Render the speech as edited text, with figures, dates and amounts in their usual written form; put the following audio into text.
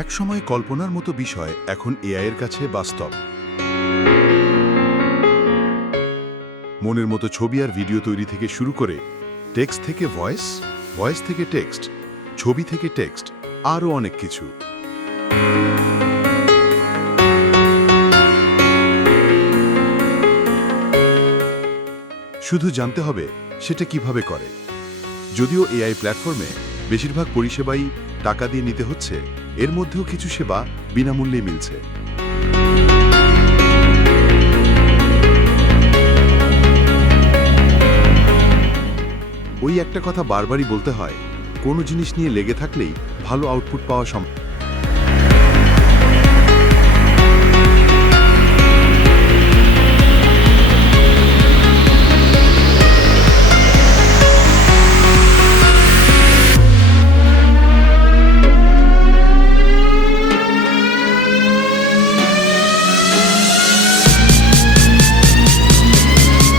একসময় কল্পনার মতো বিষয় এখন এআইয়ের কাছে বাস্তব। মনের মতো ছবি আর ভিডিও তৈরি থেকে শুরু করে টেক্সট থেকে ভয়েস, ভয়েস থেকে টেক্সট, ছবি থেকে টেক্সট, আরও অনেক কিছু। শুধু জানতে হবে সেটা কিভাবে করে। যদিও এআই প্ল্যাটফর্মে বেশিরভাগ পরিষেবাই টাকা দিয়ে নিতে হচ্ছে, এর মধ্যেও কিছু সেবা বিনামূল্যে মিলছে। ওই একটা কথা বারবারই বলতে হয়, কোনো জিনিস নিয়ে লেগে থাকলেই ভালো আউটপুট পাওয়া সম্ভব।